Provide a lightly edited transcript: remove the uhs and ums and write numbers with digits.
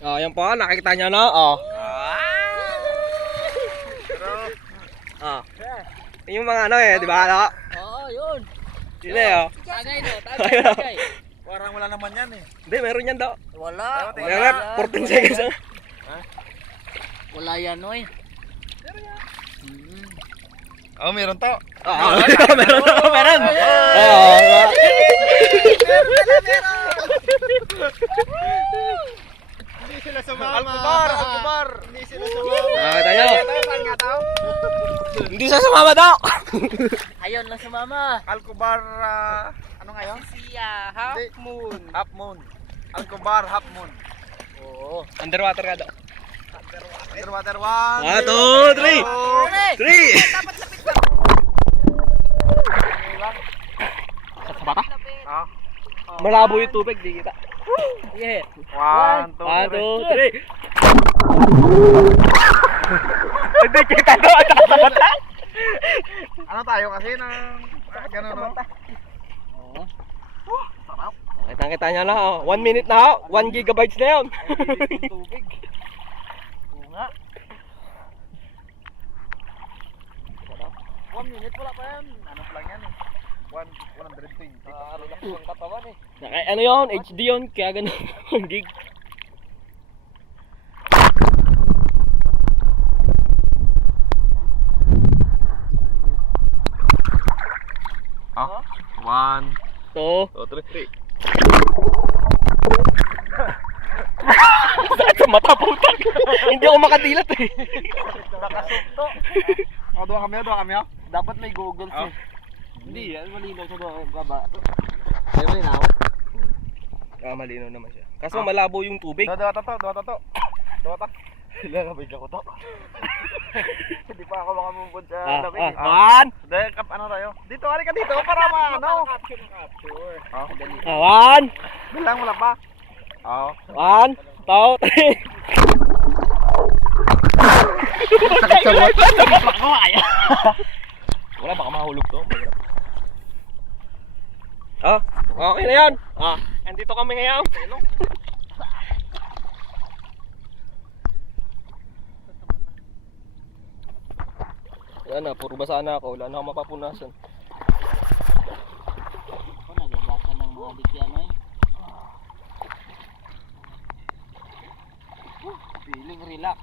Oh, yan po, nakikita nyo na. Oh. Ah. Yung mga ano di ba? Ano? Oo, yun. Yun oh. Tagay no, tagay. Parang wala naman yan eh. Hindi, meron yan daw. Wala. Wala, 14 seconds. Wala yan, oy. Oh, meron to. Meron. Hindi sila sumama. Alkubar. Hindi sila sumama. Nakita nyo? Saan nga tao? Hindi siya sumama daw. Ayun lang sumama. Alkubar, ano nga yun? Siya, half moon. Half moon. Alkubar, half moon. Oo. Underwater ka daw. Underwater 1, 1. 2, 3. 3. Sa bata? Ah. Malabo yung tubig, di kita. Yeah. 1, 2, 1, 2, 3. Hindi kita daw at sa bata. Ano tayo kasi ng gano'n no? Oo. Sarap. Kita niya na. 1 minute na. 1 gigabytes na yun. Tubig. Oo nga. 1 minute wala pa yan. Ano pa lang yan eh. 120. Araw na ang katawan eh. Ano yun? HD yun. Kaya ganun. 1 gig. Ah. 1, 2. 2, 3. Sakit sa mata putak. Hindi ako makadilat eh. Nakasukto. Oh, doon kami. Dapat may goggles Oh. eh. Hindi yan. Malinaw sa baba. Ayaw mo na ako. Malinaw naman siya. Kaso malabo yung tubig. Dua ta. Ilang ka ko to. Hindi pa ako makamumpod sa lamig. 1. Dahil ano tayo? Dito, ali ka dito para maano. Capture. Oh, 1. bilang wala pa. Oh. 1, 2, 3. Sakit sa buhat. Wala, baka mahulog to. Okay na yan. Andito kami ngayon. Yan na, puro basa na ako. Wala na akong mapapunasan. Ako naglabasa ng mga dikyan eh. Feeling relax.